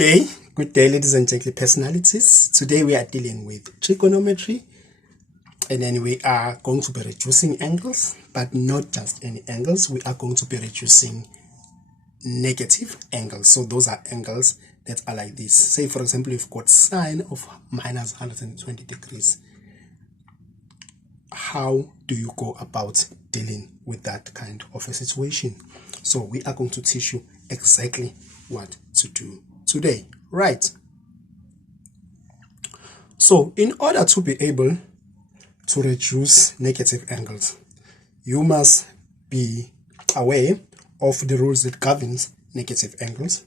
Good day, ladies and gentlemen, personalities. Today we are dealing with trigonometry, and then we are going to be reducing angles, but not just any angles. We are going to be reducing negative angles. So those are angles that are like this. Say, for example, you've got sine of minus 120 degrees. How do you go about dealing with that kind of a situation? So we are going to teach you exactly what to do today, right? So in order to be able to reduce negative angles, you must be aware of the rules that governs negative angles.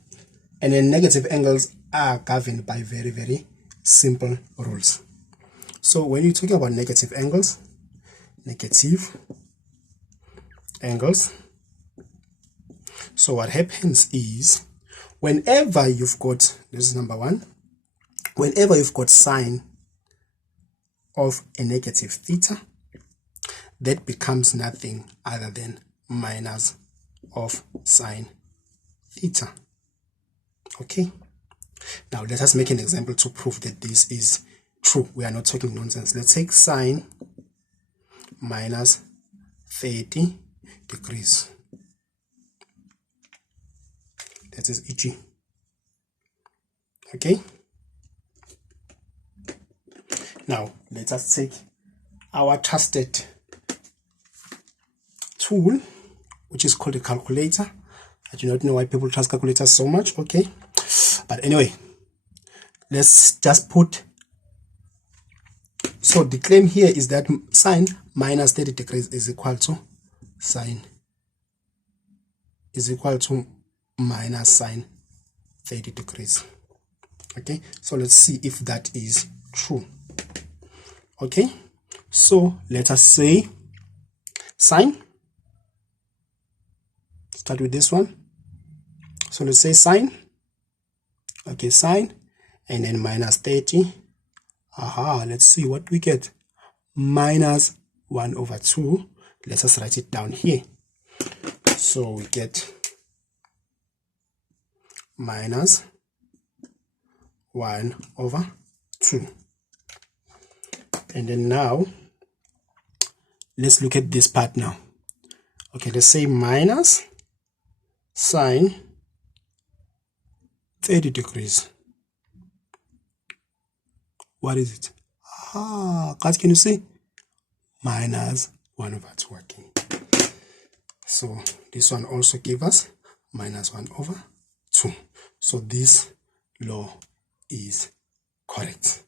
And then negative angles are governed by very, very simple rules. So when you're talking about negative angles, so what happens is, whenever you've got, this is number one, whenever you've got sine of a negative theta, that becomes nothing other than minus of sine theta. Okay, now let us make an example to prove that this is true. We are not talking nonsense. Let's take sine minus 30 degrees. That is e.g. Okay, now let us take our trusted tool, which is called a calculator. I do not know why people trust calculators so much. Okay, but anyway, let's just put, so the claim here is that sine minus 30 degrees is equal to sine is equal to minus sine 30 degrees. Okay, so let's see if that is true. Okay, so let us say sine, start with this one. So let's say sine, okay, sine, and then minus 30. Let's see what we get. Minus 1 over 2. Let us write it down here. So we get minus 1 over 2. And then now, let's look at this part now. Okay, let's say minus sine 30 degrees. What is it? Guys, can you see? Minus 1 over 2 again. So this one also gives us minus 1 over 2. So this law is correct.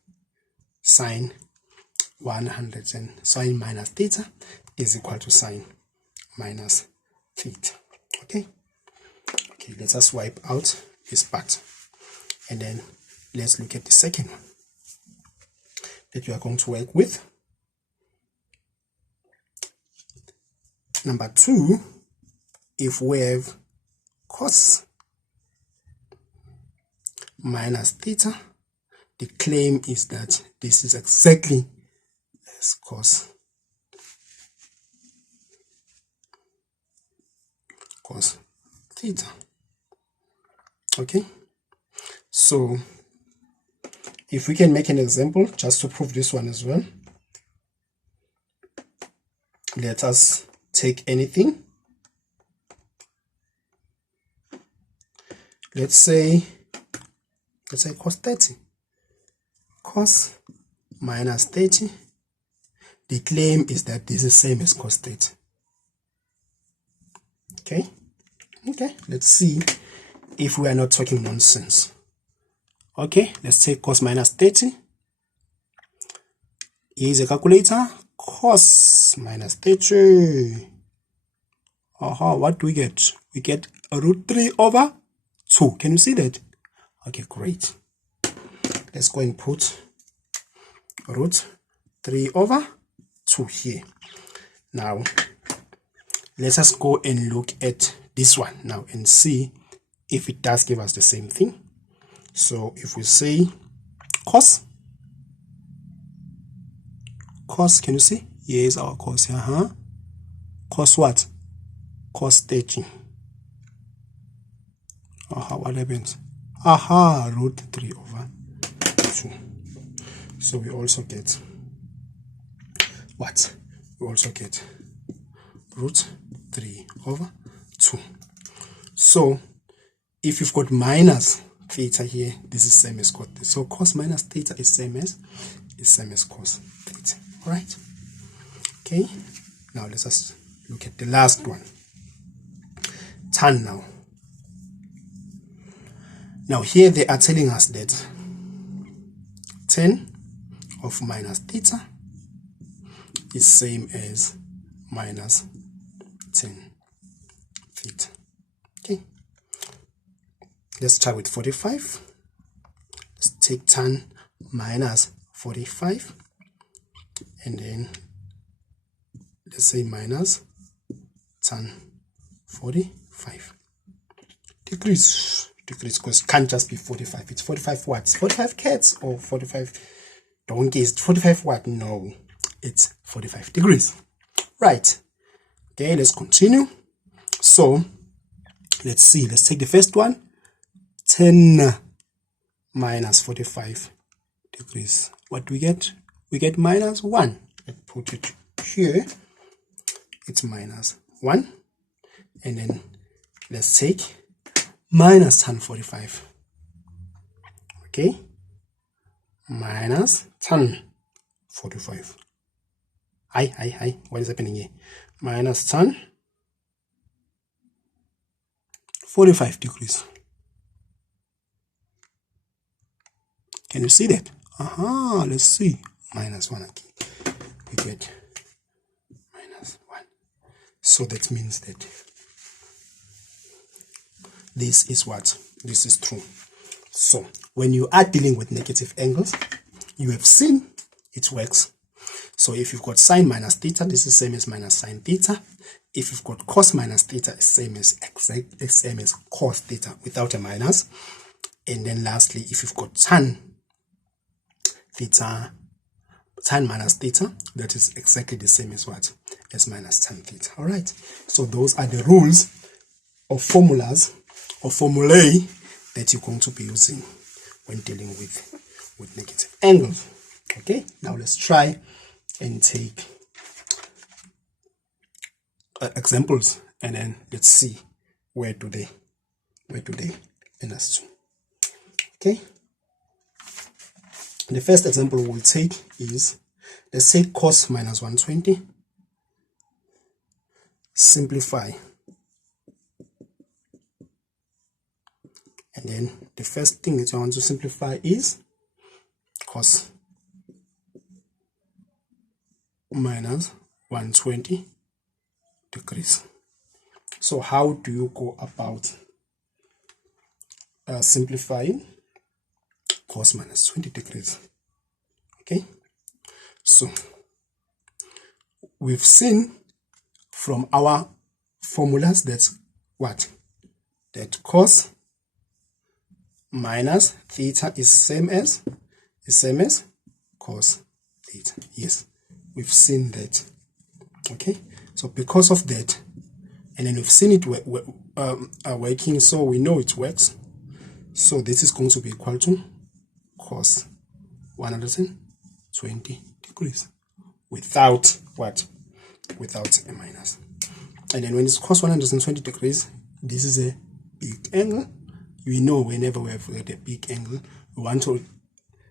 Sine 100 and sine minus theta is equal to sine minus theta. Okay, let us wipe out this part, and then let's look at the second one that we are going to work with. Number 2, if we have cos minus theta, the claim is that this is exactly as cos theta. Okay, so if we can make an example just to prove this one as well, let us take anything. Let's say cos 30. Cos minus 30. The claim is that this is the same as cos 30. Okay, let's see if we are not talking nonsense. Okay, let's take cos minus 30. Here's a calculator. Cos minus 30. What do we get? We get root 3 over 2. Can you see that? Okay, great. Let's go and put root 3 over 2 here. Now, let us go and look at this one now and see if it does give us the same thing. So if we say cos, can you see? Here is our cos. Cos what? Cos 30. What happens? Aha, root 3 over 2. So we also get what? We also get root 3 over 2. So if you've got minus theta here, this is same as cos. So cos minus theta is same as cos theta. All right. Okay. Now let's just look at the last one. Tan now. Now here they are telling us that tan of minus theta is same as minus tan theta. Okay. Let's try with 45. Let's take tan minus 45 and then let's say minus tan 45 degrees because it can't just be 45. It's 45 watts. 45 cats or 45 donkeys. 45 watt? No, it's 45 degrees. Right. Okay, let's continue. So let's see. Let's take the first one. 10 minus 45 degrees. What do we get? We get minus 1. Let's put it here. It's minus 1. And then let's take minus tan 45. Okay. Minus tan 45. Hi. What is happening here? Minus tan 45 degrees. Can you see that? Let's see. Minus 1 again. We get minus 1. So that means that this is what? This is true. So when you are dealing with negative angles, you have seen it works. So if you've got sine minus theta, this is same as minus sine theta. If you've got cos minus theta, it's same as cos theta without a minus. And then lastly, if you've got tan theta, tan minus theta, that is exactly the same as what? As minus tan theta. All right. So those are the rules of formulas or formulae that you're going to be using when dealing with negative angles. Okay. Now let's try and take examples, and then let's see where do they end us to. Okay. The first example we'll take is, let's say cos minus 120. Simplify. And then the first thing that I want to simplify is cos minus 120 degrees. So how do you go about simplifying cos minus 20 degrees? Okay, so we've seen from our formulas that's what? That cos minus theta is same as cos theta. Yes, we've seen that. Okay, so because of that, and then we've seen it working, so we know it works. So this is going to be equal to cos 120 degrees without what? Without a minus. And then when it's cos 120 degrees, this is a big angle. We know whenever we have a big angle, we want to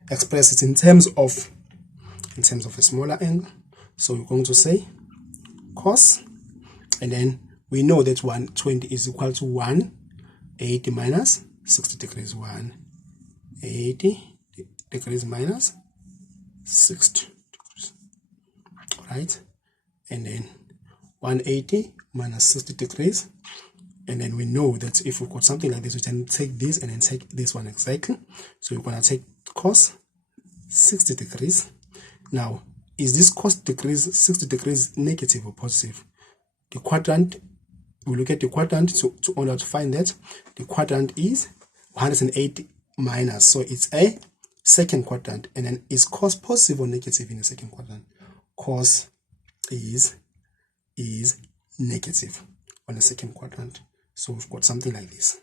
express it in terms of a smaller angle. So we're going to say cos, and then we know that 120 is equal to 180 minus 60 degrees. 180 degrees minus 60 degrees. All right, and then 180 minus 60 degrees. And then we know that if we've got something like this, we can take this and then take this one exactly. So we're going to take cos 60 degrees. Now, is this cos 60 degrees negative or positive? The quadrant, we look at the quadrant to order to find that. The quadrant is 180 minus, so it's a second quadrant. And then is cos positive or negative in the second quadrant? Cos is negative on the second quadrant. So we've got something like this,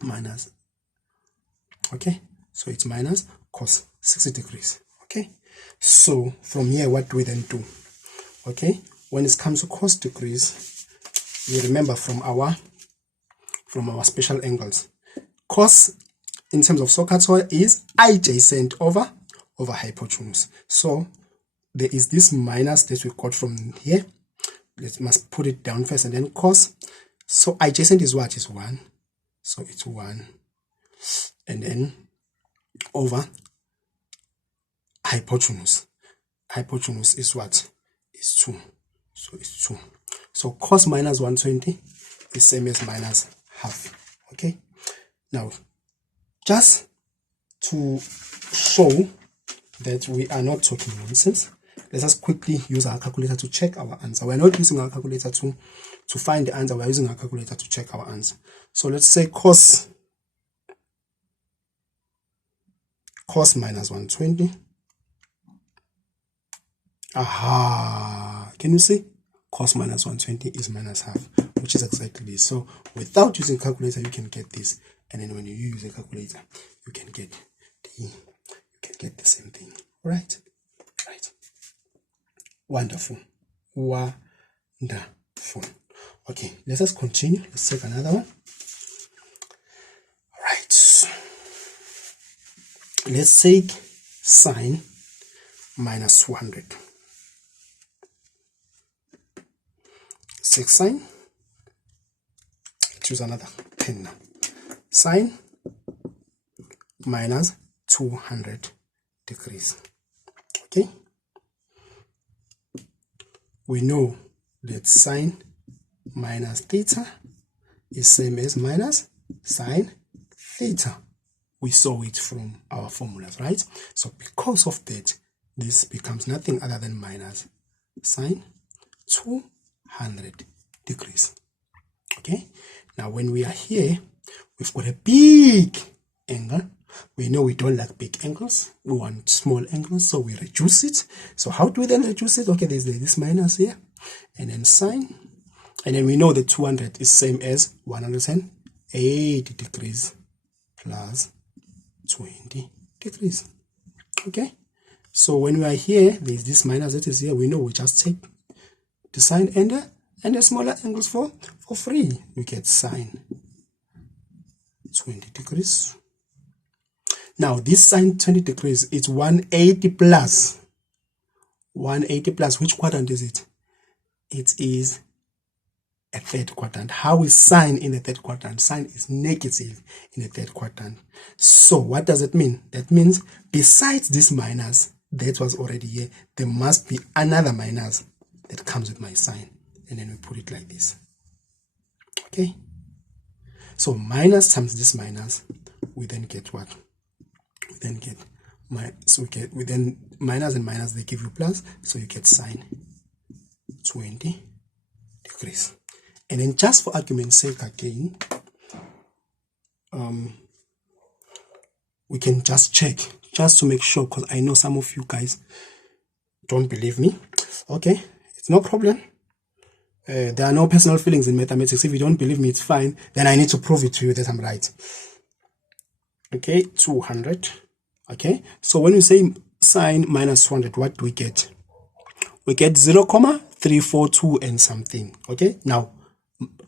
minus Okay, so it's minus cos 60 degrees. Okay, so from here, what do we then do? Okay, when it comes to cos degrees, you remember from our special angles, cos in terms of SOHCAHTOA is adjacent over hypotenuse. So there is this minus that we got from here. Let's must put it down first, and then cos. So adjacent is what? Is 1. So it's 1, and then over hypotenuse. Hypotenuse is what? Is 2. So it's 2. So cos minus 120 is same as minus half. Okay. Now, just to show that we are not talking nonsense, let us quickly use our calculator to check our answer. We're not using our calculator to find the answer. We're using our calculator to check our answer. So let's say cos minus 120. Aha! Can you see? Cos minus 120 is minus half, which is exactly this. So without using calculator, you can get this. And then when you use a calculator, you can get the same thing. Right? Right. Wonderful. Wonderful. Okay, let us continue. Let's take another one. Right. Let's take sine minus 200. Take sine. Choose another pen now. Sine minus 200 degrees. Okay. We know that sine minus theta is same as minus sine theta. We saw it from our formulas, right? So because of that, this becomes nothing other than minus sine 200 degrees. Okay. Now when we are here, we've got a big angle. We know we don't like big angles. We want small angles, so we reduce it. So how do we then reduce it? Okay, there's this minus here, and then sine, and then we know that 200 is same as 180 degrees plus 20 degrees. Okay, so when we are here, there's this minus that is here. We know we just take the sine and the smaller angles for free. We get sine 20 degrees. Now this sine 20 degrees is 180 plus. 180 plus, which quadrant is it? It is a third quadrant. How is sine in the third quadrant? Sine is negative in the third quadrant. So what does it mean? That means besides this minus that was already here, there must be another minus that comes with my sine. And then we put it like this. Okay. So minus times this minus, we then get what? We then get minus and minus, they give you plus, so you get sine 20 degrees. And then just for argument's sake again, we can just check, just to make sure, because I know some of you guys don't believe me. Okay, it's no problem. There are no personal feelings in mathematics. If you don't believe me, it's fine. Then I need to prove it to you that I'm right. Okay, 200. Okay, so when you say sine minus 200, what do we get? We get 0,342 and something. Okay, now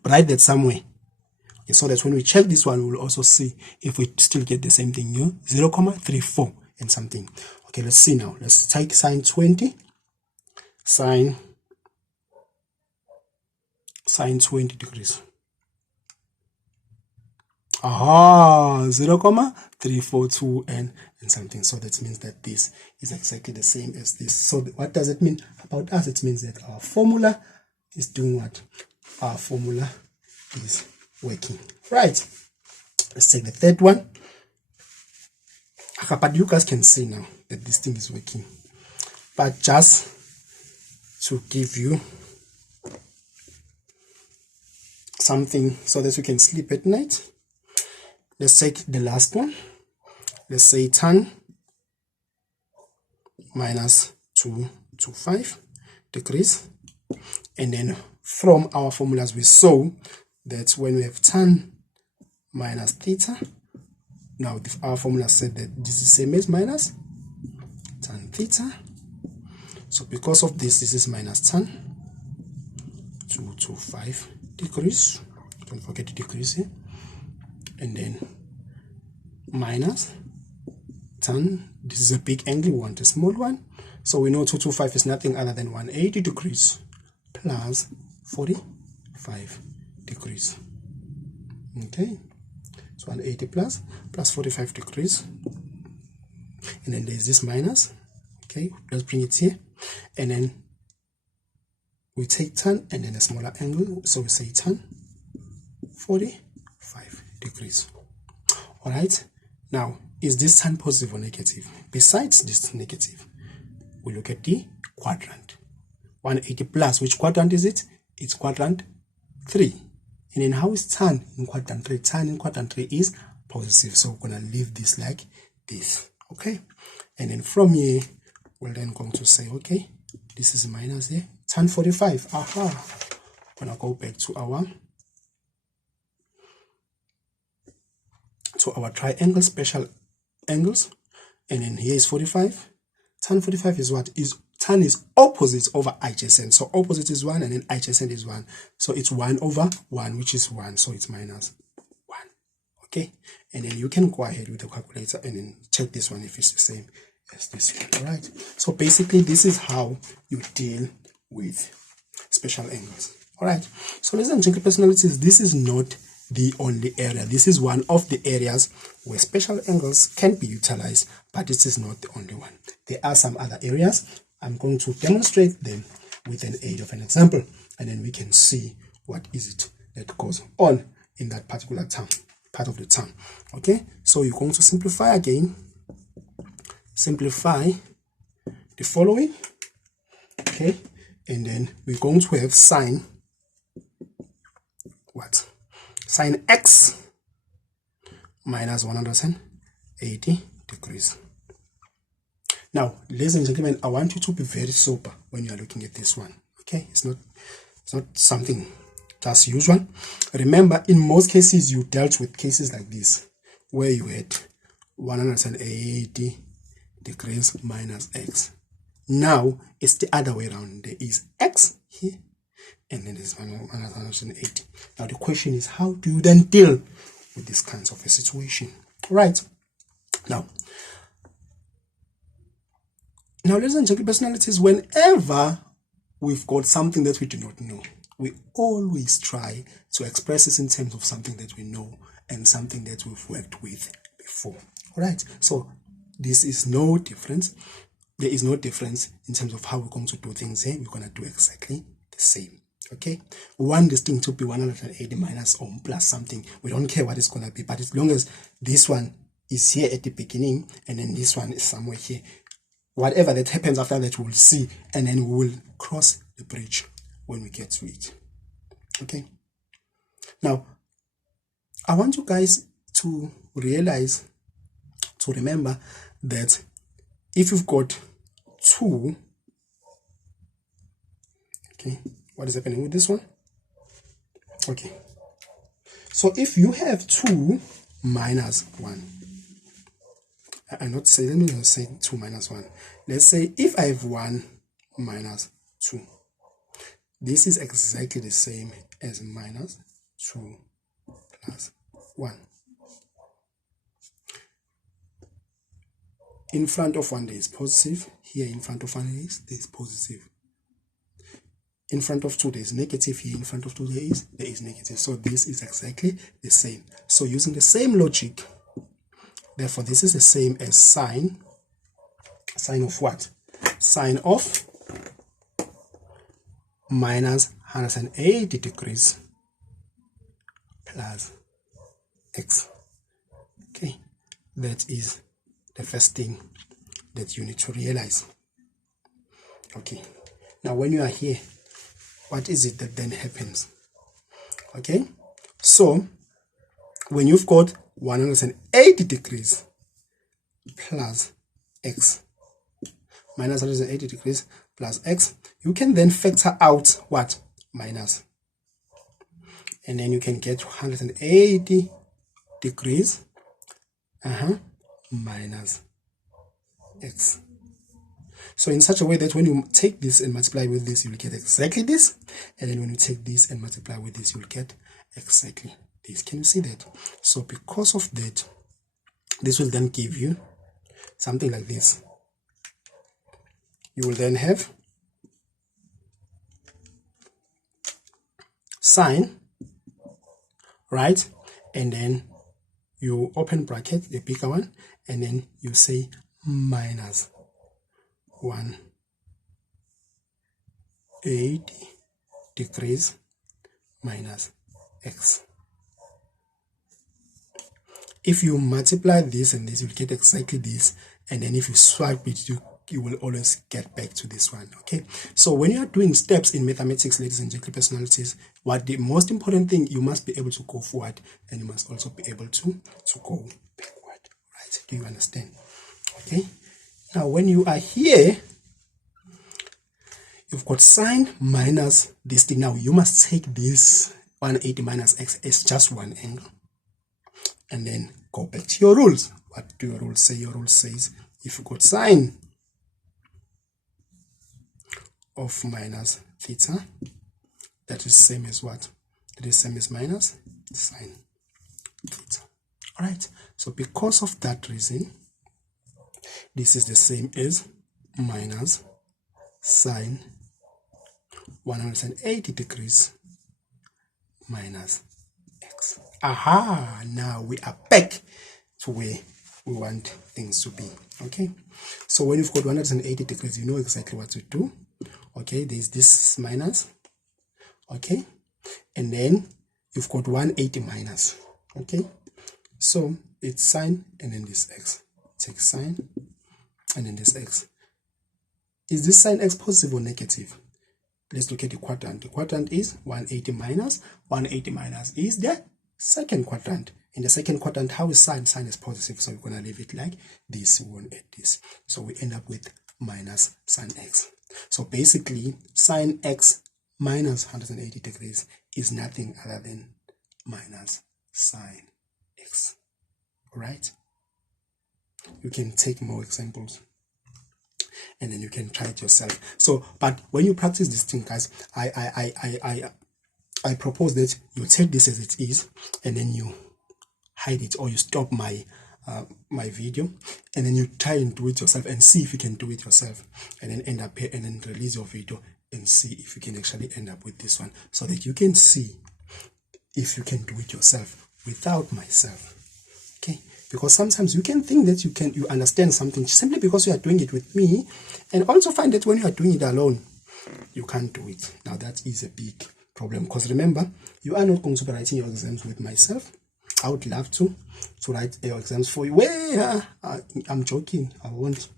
write that somewhere. Okay, so that when we check this one, we will also see if we still get the same thing here, 0,34 and something. Okay, let's see now. Let's take sine 20, sine 20 degrees. Aha, 0,342 and something. So that means that this is exactly the same as this. So what does it mean about us? It means that our formula is doing what? Our formula is working. Right. Let's take the third one. But you guys can see now that this thing is working. But just to give you something so that you can sleep at night, let's take the last one. Let's say tan minus 225 degrees. And then from our formulas, we saw that when we have tan minus theta, Now our formula said that this is the same as minus tan theta. So because of this is minus tan 225 degrees. Don't forget the degrees here. And then minus tan, this is a big angle, we want a small one. So we know 225 is nothing other than 180 degrees plus 45 degrees. Okay, so 180 plus 45 degrees. And then there's this minus. Okay, let's bring it here. And then we take tan and then a smaller angle. So we say tan 45 degrees. All right. Now, is this tan positive or negative? Besides this negative, we look at the quadrant. 180 plus, which quadrant is it? It's quadrant 3. And then how is tan in quadrant 3? Tan in quadrant 3 is positive. So we're going to leave this like this. Okay. And then from here, we're then going to say, okay, this is minus here. Tan 45. Aha. We're going to go back to our triangle special angles, and then here is 45. Tan 45 is what? Tan is opposite over adjacent. So opposite is 1 and then adjacent is 1. So it's 1 over 1, which is 1. So it's minus 1. Okay. And then you can go ahead with the calculator and then check this one if it's the same as this one. All right. So basically this is how you deal with special angles. All right. So ladies and gentlemen, personalities, this is not the only area. This is one of the areas where special angles can be utilized, but this is not the only one. There are some other areas. I'm going to demonstrate them with an aid of an example, and then we can see what is it that goes on in that particular term, part of the term. Okay, so you're going to simplify again. Simplify the following. Okay, and then we're going to have sine what? Sine x minus 180 degrees. Now, ladies and gentlemen, I want you to be very sober when you are looking at this one. Okay, it's not something just usual. Remember, in most cases, you dealt with cases like this, where you had 180 degrees minus x. Now, it's the other way around. There is x here, and then there's minus 180. Now, the question is, how do you then deal with this kinds of a situation? Right. Now, ladies and gentlemen, personalities, whenever we've got something that we do not know, we always try to express this in terms of something that we know and something that we've worked with before. All right. So this is no difference. There is no difference in terms of how we're going to do things here. We're going to do exactly the same. Okay. We want this thing to be 180 minus or plus something. We don't care what it's going to be, but as long as this one is here at the beginning and then this one is somewhere here, whatever that happens after that, we'll see, and then we will cross the bridge when we get to it. Okay. Now, I want you guys to realize, to remember that if you've got 2, okay, what is happening with this one? Okay. So if you have 2 minus 1, let me just say 2 minus 1. Let's say if I have 1 minus 2, this is exactly the same as minus 2 plus 1. In front of 1 there is positive. Here in front of 1 there is positive. In front of 2 there is negative. Here in front of 2 there is negative. So this is exactly the same. So using the same logic, therefore this is the same as sine of what? Sine of minus 180 degrees plus x. Okay, that is the first thing that you need to realize. Okay, now when you are here, what is it that then happens? Okay, so when you've got 180 degrees plus x minus 180 degrees plus x, you can then factor out what? Minus. And then you can get 180 degrees minus x. So in such a way that when you take this and multiply with this, you'll get exactly this. And then when you take this and multiply with this, you'll get exactly this. Can you see that? So because of that, this will then give you something like this. You will then have sine, right? And then you open bracket, the bigger one, and then you say minus 180 degrees minus x. If you multiply this and this, you'll get exactly this. And then if you swipe it, you will always get back to this one. Okay, so when you are doing steps in mathematics, ladies and gentlemen, personalities, what the most important thing, you must be able to go forward and you must also be able to go backward. Right? Do you understand? Okay, now when you are here, you've got sine minus this thing. Now you must take this 180 minus x as just one angle and then go back to your rules. What do your rules say? Your rule says if you got sine of minus theta, that is same as what? It is same as minus sine theta. All right, so because of that reason, this is the same as minus sine 180 degrees minus x. Aha, now we are back to where we want things to be. Okay, so when you've got 180 degrees, you know exactly what to do. Okay, there's this minus, okay, and then you've got 180 minus. Okay, so it's sine and then this x. Take sine and then this x. Is this sine x positive or negative? Let's look at the quadrant. The quadrant is 180 minus. 180 minus is the second quadrant. In the second quadrant, how is sine? Sine is positive, so we're going to leave it like this. We won't add this. So we end up with minus sine x. So basically, sine x minus 180 degrees is nothing other than minus sine x. Right? You can take more examples and then you can try it yourself. So, but when you practice this thing, guys, I propose that you take this as it is and then you hide it, or you stop my my video and then you try and do it yourself and see if you can do it yourself, and then end up here and then release your video and see if you can actually end up with this one, so that you can see if you can do it yourself without myself. Okay, because sometimes you can think that you understand something simply because you are doing it with me, and also find that when you are doing it alone, you can't do it. Now that is a big problem, because remember, you are not going to be writing your exams with myself. I would love to write your exams for you. I'm joking. I won't.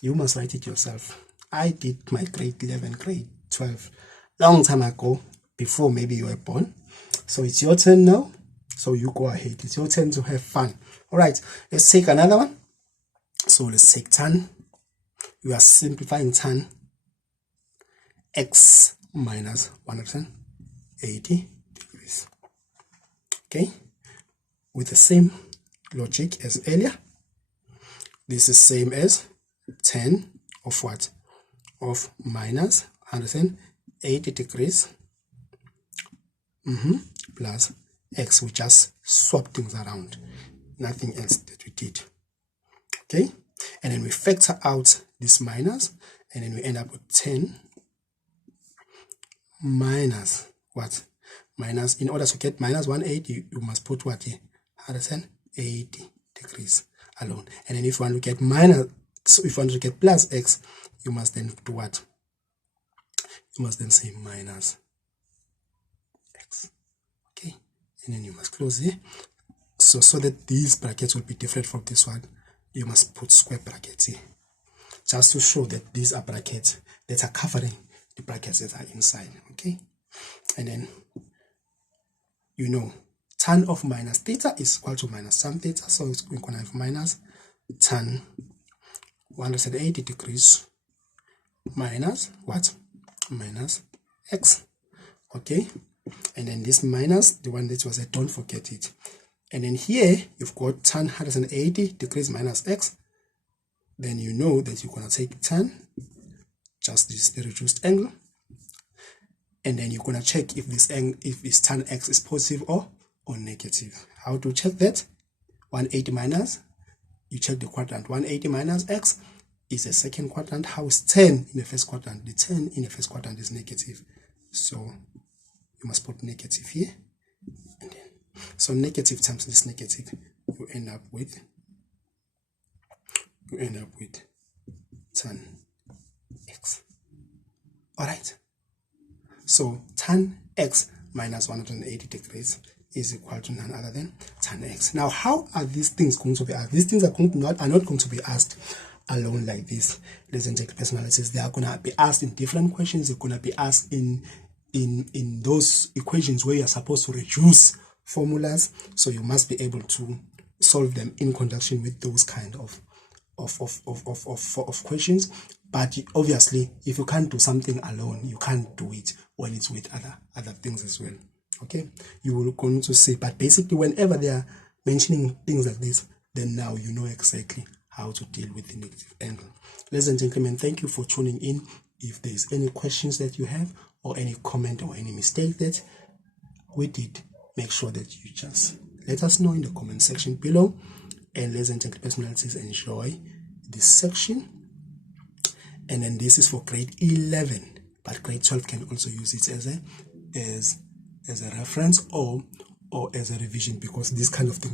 You must write it yourself. I did my grade 11, grade 12 long time ago, before maybe you were born. So it's your turn now. So you go ahead. It's your turn to have fun. All right. Let's take another one. So let's take tan. We are simplifying tan x minus 180 degrees. Okay. With the same logic as earlier, this is same as 10 of what? Of minus 180 degrees plus x. We just swap things around, nothing else that we did. Okay, and then we factor out this minus, and then we end up with 10 minus what? Minus, in order to get minus 180, you must put what here? 180 degrees alone. And then if you want to get minus, so if you want to get plus x, you must then do what? You must then say minus x. Okay, and then you must close here. So that these brackets will be different from this one, you must put square brackets here, just to show that these are brackets that are covering the brackets that are inside. Okay, and then you know tan of minus theta is equal to minus tan theta, so it's going to have minus tan 180 degrees minus what? Minus x. Okay, and then this minus, the one that was a, don't forget it, And then here you've got tan 180 degrees minus x. Then you know that you're going to take tan, just this the reduced angle. And then you're going to check if this tan x is positive or negative. How to check that? 180 minus, you check the quadrant. 180 minus x is the second quadrant. How is 10 in the first quadrant? The 10 in the first quadrant is negative. So you must put negative here. And then, so negative times this negative, you end up with tan x. Alright. So tan x minus 180 degrees is equal to none other than tan x. Now, how are these things going to be asked? These things are not going to be asked alone like this. Ladies and gentlemen, personalities, they are going to be asked in different questions. They're going to be asked in those equations where you're supposed to reduce formulas. So you must be able to solve them in conjunction with those kind of questions. But obviously, if you can't do something alone, you can't do it when it's with other things as well. Okay, you will going to see. But basically, whenever they are mentioning things like this, then now you know exactly how to deal with the negative angle. Ladies and gentlemen, thank you for tuning in. If there's any questions that you have, or any comment or any mistake that we did, make sure that you just let us know in the comment section below. And ladies and gentlemen, personalities, enjoy this section. And then this is for grade 11, but grade 12 can also use it as a reference or as a revision, because this kind of thing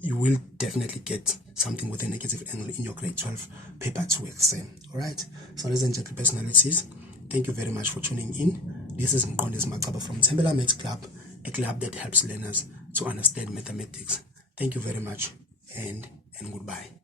you will definitely get something with a negative angle in your grade 12 paper 2 exam. All right. So ladies and gentlemen, personalities, thank you very much for tuning in. This is Mkondes Makaba from Tembela Maths Club, a club that helps learners to understand mathematics. Thank you very much, and goodbye.